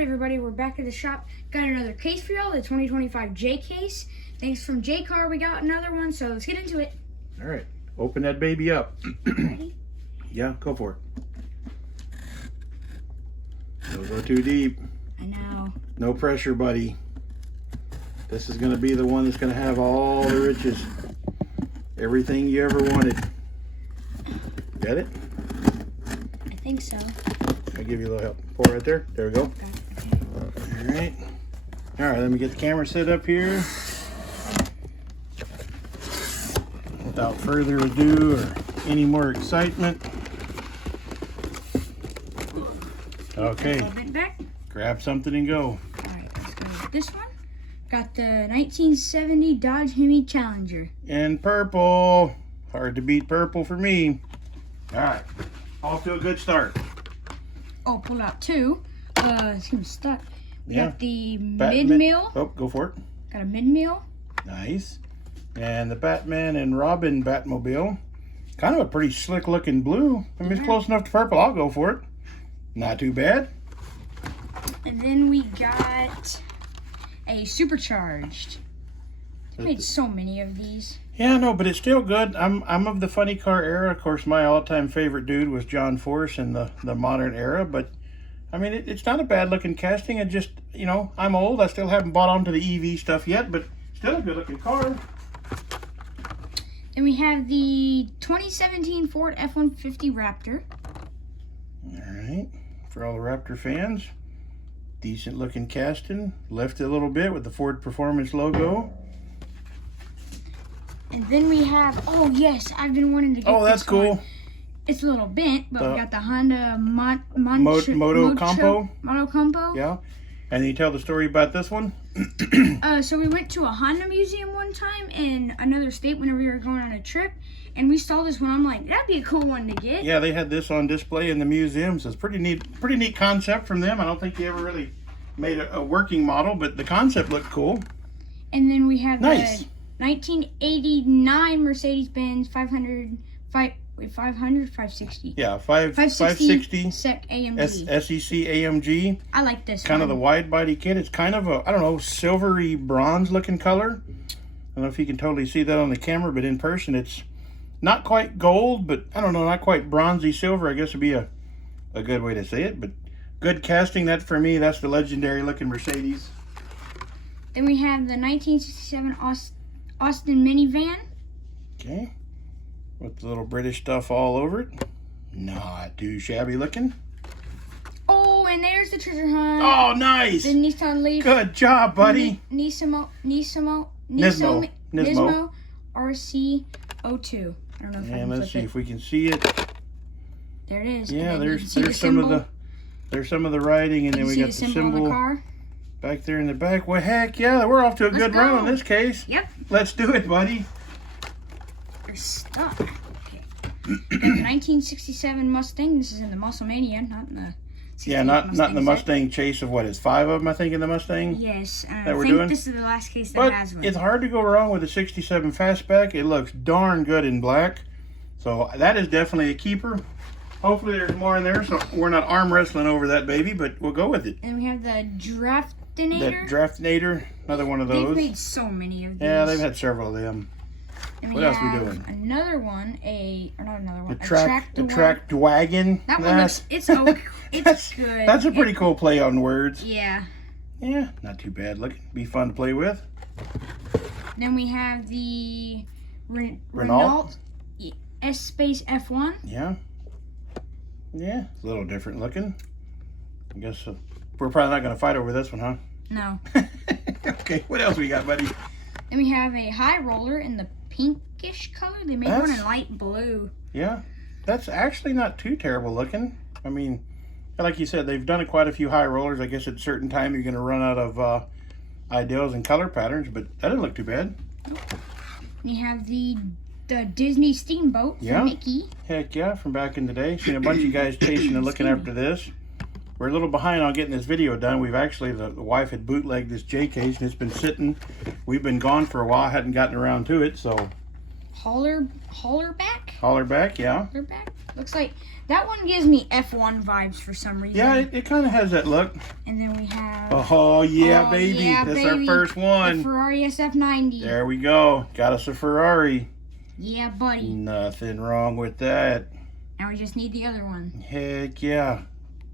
Alright everybody, we're back at the shop. Got another case for y'all, the 2025 J case. Thanks from J Car, we got another one, so let's get into it. Alright, open that baby up. Ready? Yeah, go for it. Don't go too deep. I know. No pressure, buddy. This is going to be the one that's going to have all the riches. Everything you ever wanted. Got it? I think so. I'll give you a little help. Pour right there. There we go. Okay. Alright. Alright, let me get the camera set up here. Without further ado or any more excitement. Okay. Back. Grab something and go. Alright, let's go with this one. Got the 1970 Dodge Hemi Challenger. In purple. Hard to beat purple for me. Alright. Off to a good start. Oh, pull out two. It's gonna be stuck. We got the Batman. mid-mill. Oh, go for it. Got a mid-mill. Nice. And the Batman and Robin Batmobile. Kind of a pretty slick looking blue. I mean, it's close enough to purple. I'll go for it. Not too bad. And then we got a supercharged. They made so many of these. Yeah, no, but it's still good. I'm of the funny car era. Of course, my all-time favorite dude was John Force in the modern era. But, I mean, it's not a bad-looking casting. It just, you know, I'm old. I still haven't bought onto the EV stuff yet, but still a good-looking car. Then we have the 2017 Ford F-150 Raptor. All right. For all the Raptor fans, decent-looking casting. Left it a little bit with the Ford Performance logo. And then we have, oh yes, I've been wanting to get Oh, that's this cool. one. It's a little bent, but we got the Honda Moto Compo. Moto Compo. Yeah. And you tell the story about this one? So we went to a Honda museum one time in another state whenever we were going on a trip, and we saw this one. I'm like, that'd be a cool one to get. Yeah, they had this on display in the museum, so it's pretty neat concept from them. I don't think they ever really made a working model, but the concept looked cool. And then we have Nice. the 1989 Mercedes-Benz 560. Yeah, 560 SEC AMG. SEC AMG. I like this Kind one. of the wide body kit. It's kind of a, I don't know, silvery bronze looking color. I don't know if you can totally see that on the camera, but in person it's not quite gold, but I don't know, not quite bronzy silver, I guess would be a good way to say it. But good casting. That for me, that's the legendary looking Mercedes. Then we have the 1967 Austin minivan. Okay. With the little British stuff all over it. Not too shabby looking. Oh, and there's the treasure hunt. Oh, nice. The Nissan Leaf. Good job, buddy. Nismo Nismo. RC02. I don't know if I And can let's flip see it. if we can see it. There it is. Yeah, And then you can there's see the some of symbol. there's some of the writing, and then we You got see the the symbol on symbol the car. back there in the back. Well, heck yeah, we're off to a good run on this case. Yep. Let's do it, buddy. They're stuck. Okay. The 1967 Mustang. This is in the Muscle Mania, not in the. Yeah, not in the set. Mustang chase of what is 5 of them, I think, in the Mustang. Yes, and that I we're think doing? this is the last case that But has one. it's hard to go wrong with the 67 Fastback. It looks darn good in black. So that is definitely a keeper. Hopefully there's more in there, so we're not arm wrestling over that baby, but we'll go with it. And we have the Draftinator. That Draftinator, another one of those. They've made so many of these. Yeah, they've had several of them. And What else we have doing? Another one, not another one. The tracked wagon. That one looks, it's good. That's a pretty cool play on words. Yeah. Yeah, not too bad looking. Be fun to play with. Then we have the Renault S-Space F1. Yeah. Yeah, a little different looking. I guess we're probably not going to fight over this one, huh? No. Okay, what else we got, buddy? Then we have a high roller in the pinkish color. They made one in light blue. Yeah, that's actually not too terrible looking. I mean, like you said, they've done quite a few high rollers. I guess at a certain time you're going to run out of ideals and color patterns, but that didn't look too bad. We have the Disney Steamboat for Mickey. Heck yeah, from back in the day. Seen a bunch of guys chasing and looking after this. We're a little behind on getting this video done. We've actually, the wife had bootlegged this J case and it's been sitting. We've been gone for a while, hadn't gotten around to it, so. Holler back, Holler back, yeah. Holler back. Looks like that one gives me F1 vibes for some reason. Yeah, it kind of has that look. And then we have... Oh, yeah, baby. Yeah, That's baby. our first one. The Ferrari SF90. There we go. Got us a Ferrari. Yeah, buddy. Nothing wrong with that. Now we just need the other one. Heck yeah.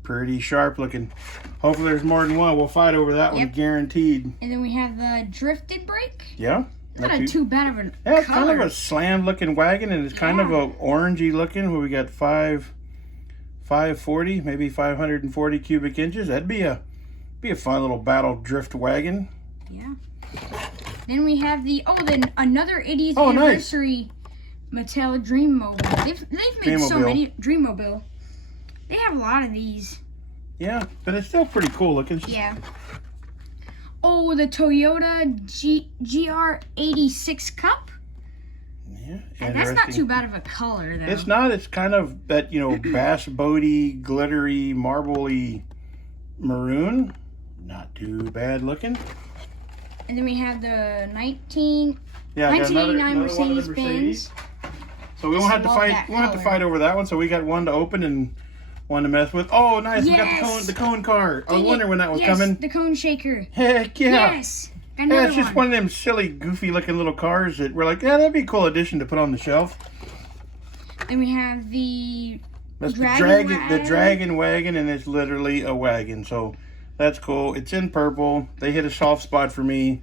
Pretty sharp looking. Hopefully there's more than one. We'll fight over that one, guaranteed. And then we have the drifted brake. Yeah. Not too bad of a Yeah, it's color. kind of a slammed looking wagon, and it's kind of a orangey looking. Where we got 540, maybe 540 cubic inches. That'd be a fun little battle drift wagon. Yeah. Then we have then another 80th Oh, anniversary Mattel Dreammobile. They've made so many Dreammobile. They have a lot of these. Yeah, but it's still pretty cool looking. Yeah. Oh, the Toyota GR86 Cup. Yeah, and that's not too bad of a color, though. It's not. It's kind of that, bass boaty, glittery, marbly maroon. Not too bad looking. And then we have the 1989 another Mercedes-Benz. So we won't have to fight. We won't have to fight over that one. So we got one to open and one to mess with. Oh, nice! Yes. We got the cone car. I was wondering when that was coming. The cone shaker. Heck yeah! Yes. Yeah, it's just one of them silly, goofy-looking little cars that we're like, yeah, that'd be a cool addition to put on the shelf. Then we have the dragon wagon, and it's literally a wagon. So that's cool. It's in purple. They hit a soft spot for me.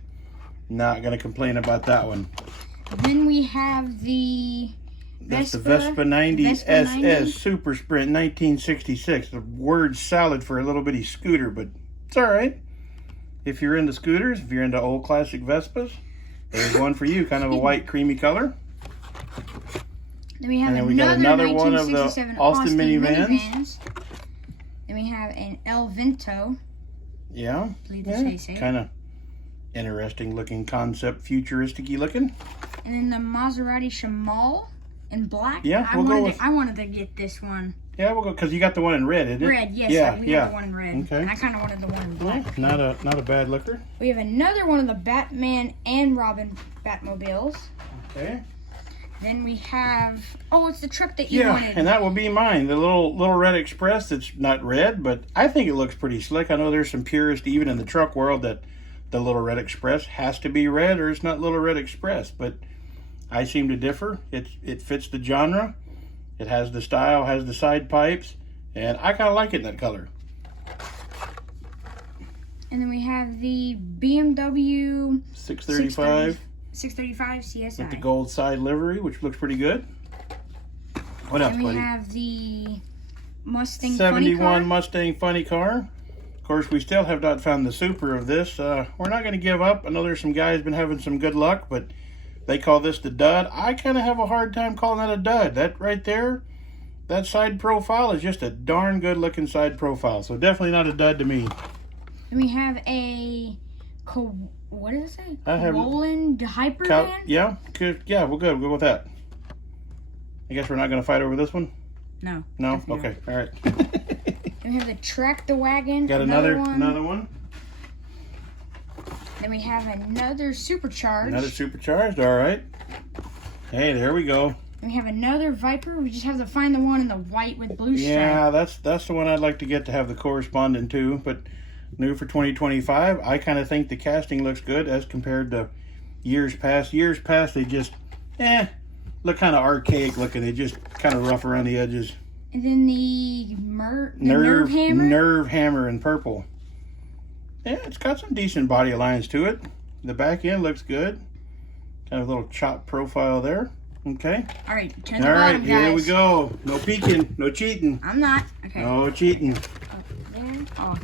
Not gonna complain about that one. Then we have that's the Vespa 90 SS Super Sprint 1966. The word salad for a little bitty scooter, but it's all right. If you're into scooters, if you're into old classic Vespas, there's one for you. Kind of a white, creamy color. Then we have another one of the Austin minivans. Then we have an El Vento. Yeah. Kind of interesting looking concept, futuristic-y looking. And then the Maserati Shamal in black. Yeah, I wanted to get this one. Yeah, we'll go because you got the one in red, isn't it? Red, yes. Yeah, we got the one in red. Okay. And I kind of wanted the one in black. Not a bad looker. We have another one of the Batman and Robin Batmobiles. Okay. Then we have it's the truck that you wanted. Yeah, and that will be mine. The little red Express that's not red, but I think it looks pretty slick. I know there's some purists even in the truck world that the little red Express has to be red or it's not little red Express, but I seem to differ. It fits the genre. It has the style, has the side pipes, and I kind of like it in that color. And then we have the BMW 635 CSI. with the gold side livery, which looks pretty good. What else, buddy? And we have the Mustang 71 funny car. Mustang funny car. Of course, we still have not found the Supra of this. We're not going to give up. I know there's some guys been having some good luck, but they call this the dud. I kind of have a hard time calling that a dud. That right there, that side profile is just a darn good looking side profile. So definitely not a dud to me. And we have a, what does it say? Roland Hypervan? Yeah, we'll go with that. I guess we're not going to fight over this one? No. No? Okay, all right. Then we have the Tractor Wagon. Got another one. Then we have another supercharged. Another supercharged, all right. Hey, there we go. And we have another Viper. We just have to find the one in the white with blue stripe. Yeah, that's the one I'd like to get to have the correspondent to. But new for 2025, I kind of think the casting looks good as compared to years past. Years past, they just, look kind of archaic looking. They just kind of rough around the edges. And then the Nerve Hammer. Nerve Hammer in purple. Yeah, it's got some decent body lines to it. The back end looks good. Kind of a little chop profile there. Okay. All right, turn the bottom, guys. Here we go. No peeking, no cheating. I'm not. Okay. No cheating. There. Oh,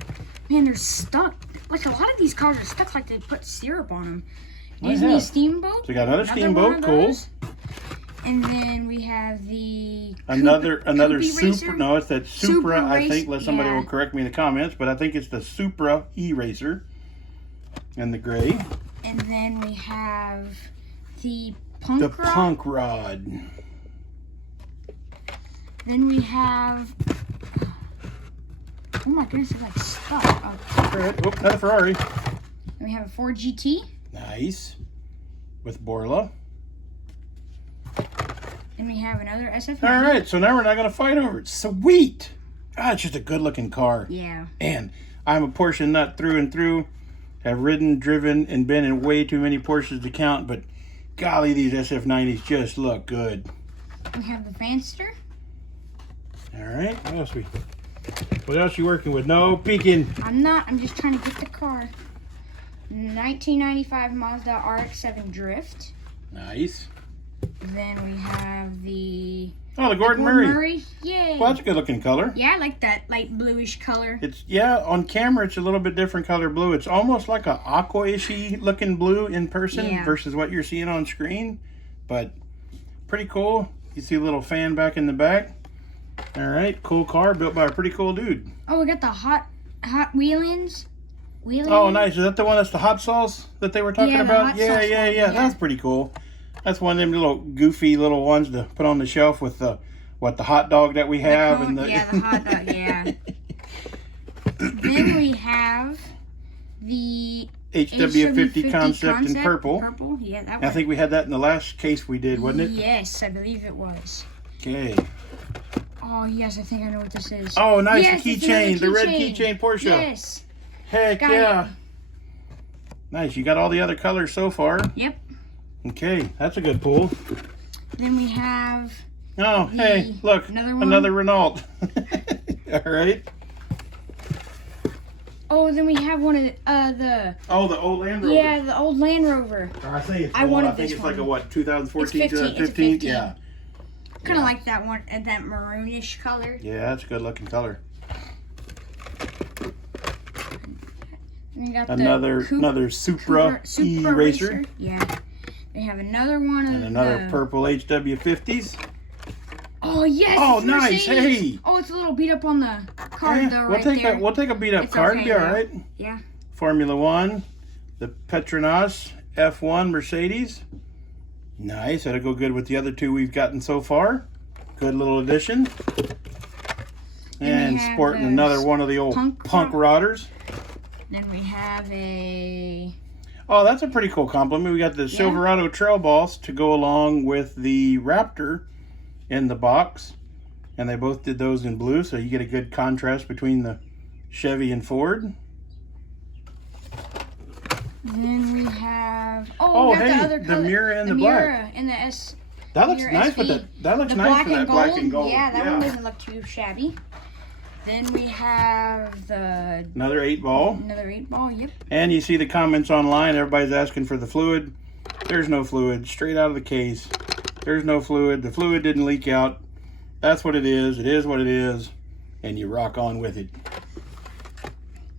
man, they're stuck. Like a lot of these cars are stuck like they put syrup on them. Disney Steamboat. So we got another Steamboat. Cool. And then we have the another Supra. Racer. No, it's that Supra. I think. Racer. Let somebody will correct me in the comments, but I think it's the Supra E-Racer in the gray. And then we have the Punk Rod. Then we have. Oh my goodness, it's like stuck. All right. Oop, not a Ferrari. Then we have a Ford GT. Nice. With Borla. And we have another SF90. All right, so now we're not going to fight over it. Sweet. Ah, it's just a good-looking car. Yeah. And I'm a Porsche nut through and through. Have ridden, driven, and been in way too many Porsches to count, but golly, these SF90s just look good. We have the Vanster. All right, what else you working with? No peeking. I'm not. I'm just trying to get the car. 1995 Mazda RX-7 Drift. Nice. Then we have the Gordon Murray. Yay. Well, that's a good-looking color. Yeah, I like that light bluish color. On camera it's a little bit different color blue. It's almost like a aqua-ishy looking blue in person versus what you're seeing on screen, but pretty cool. You see a little fan back in the back. All right, cool car built by a pretty cool dude. Oh, we got the hot wheelings. Oh, nice. Is that the one that's the hot sauce that they were talking about? Yeah. That's pretty cool. That's one of them little goofy little ones to put on the shelf with the hot dog that we have. The hot dog, yeah. Then we have the HW50 concept in purple. Yeah, that one. I think we had that in the last case we did, wasn't it? Yes, I believe it was. Okay. Oh, yes, I think I know what this is. Oh, nice. Yes, the keychain. The red keychain Porsche. Yes. Heck yeah. Nice. You got all the other colors so far. Yep. Okay, that's a good pull. Then we have... Oh, hey, look. Another Renault. All right. Oh, then we have one of the... Oh, the old Land Rover. Yeah, the old Land Rover. I say it's I wanted think this it's one. like a what, 2014, It's 15, 2015? it's a 15. Yeah. Kind of like that one, that maroonish color. Yeah, that's a good looking color. And we got another Supra E-Racer. Yeah. We have another one of and another purple HW50s. Oh, yes. Oh, nice. Hey. Oh, it's a little beat up on the card, though, we'll take a beat up card. Okay, It'll be all right. Yeah. Formula One, the Petronas F1 Mercedes. Nice. That'll go good with the other two we've gotten so far. Good little addition. And sporting another one of the old punk rodders. Then we have a... Oh, that's a pretty cool compliment. We got the Silverado Trail Boss to go along with the Raptor in the box. And they both did those in blue, so you get a good contrast between the Chevy and Ford. Then we have... Oh, we got hey, the other color, the Miura and the black. And the S... That looks nice with that looks nice for that black and gold. Yeah, that one doesn't look too shabby. Then we have the... Another 8-ball. Another 8-ball, yep. And you see the comments online. Everybody's asking for the fluid. There's no fluid. Straight out of the case. There's no fluid. The fluid didn't leak out. That's what it is. It is what it is. And you rock on with it.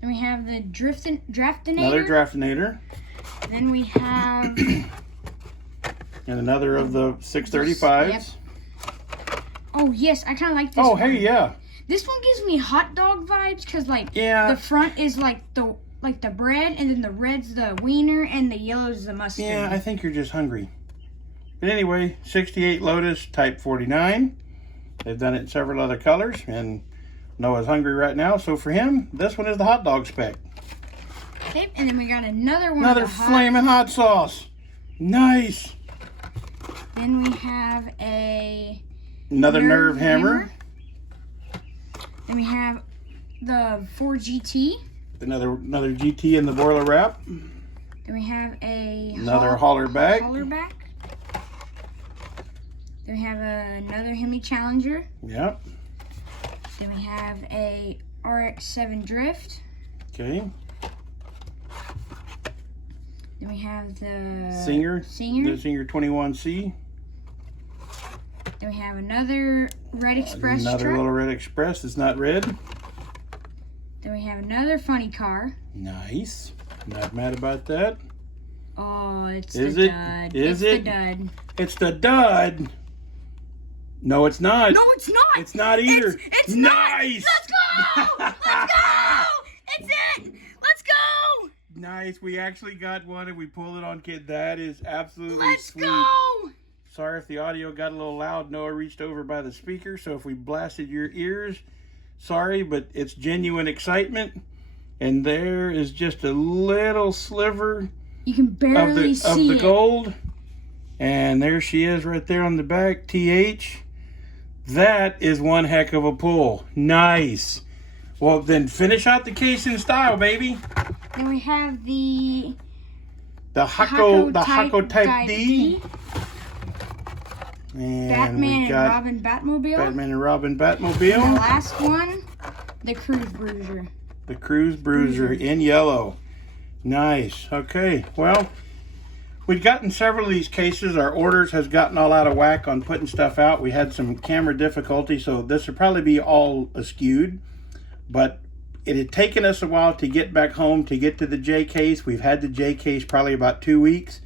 Then we have the Draftinator. Another Draftinator. Then we have... and another of the 635s. Yep. Oh, yes. I kind of like this one. Oh, hey, yeah. This one gives me hot dog vibes because, like, the front is like the bread, and then the red's the wiener, and the yellow's the mustard. Yeah, I think you're just hungry. But anyway, 68 Lotus Type 49. They've done it in several other colors, and Noah's hungry right now, so for him, this one is the hot dog spec. Okay, and then we got another one. Another flaming hot sauce. Nice. Then we have another Nerve Hammer. Then we have the Ford GT. Another GT in the boiler wrap. Then we have another Hollerback. Then we have another Hemi Challenger. Yep. Then we have a RX-7 Drift. Okay. Then we have the Singer. The Singer 21C. Then we have another Red Express Another truck. little Red Express. It's not red. Then we have another funny car. Nice. Not mad about that. Oh, it's the dud. Is it? It's the dud. It's the dud. No, it's not. No, it's not. It's not either. It's nice. Not. Let's go. Let's go. It's it. Let's go. Nice. We actually got one and we pulled it on kid. That is absolutely sweet. Let's go. Sorry if the audio got a little loud. Noah reached over by the speaker, so if we blasted your ears, sorry, but it's genuine excitement. And there is just a little sliver you can barely of the gold. And there she is right there on the back, TH. That is one heck of a pull. Nice. Well, then finish out the case in style, baby. Then we have the Hako Type D. And Batman we got and Robin Batmobile. Batman and Robin And Batmobile. the last one, the Cruise Bruiser. The Cruise Bruiser in yellow. Nice. Okay. Well, we've gotten several of these cases. Our orders has gotten all out of whack on putting stuff out. We had some camera difficulty, so this will probably be all askewed. But it had taken us a while to get back home, to get to the J case. We've had the J case probably about 2 weeks.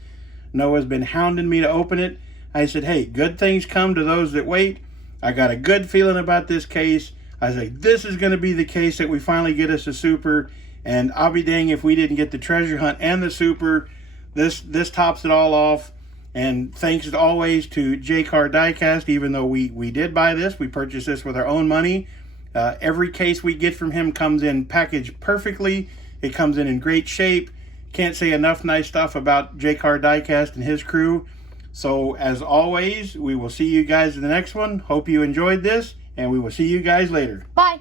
Noah's been hounding me to open it. I said, hey, good things come to those that wait. I got a good feeling about this case. I said, this is going to be the case that we finally get us a super. And I'll be dang if we didn't get the treasure hunt and the super. This tops it all off. And thanks as always to J-Car Diecast, even though we did buy this, we purchased this with our own money. Every case we get from him comes in packaged perfectly. It comes in great shape. Can't say enough nice stuff about J-Car Diecast and his crew. So as always, we will see you guys in the next one. Hope you enjoyed this, and we will see you guys later. Bye.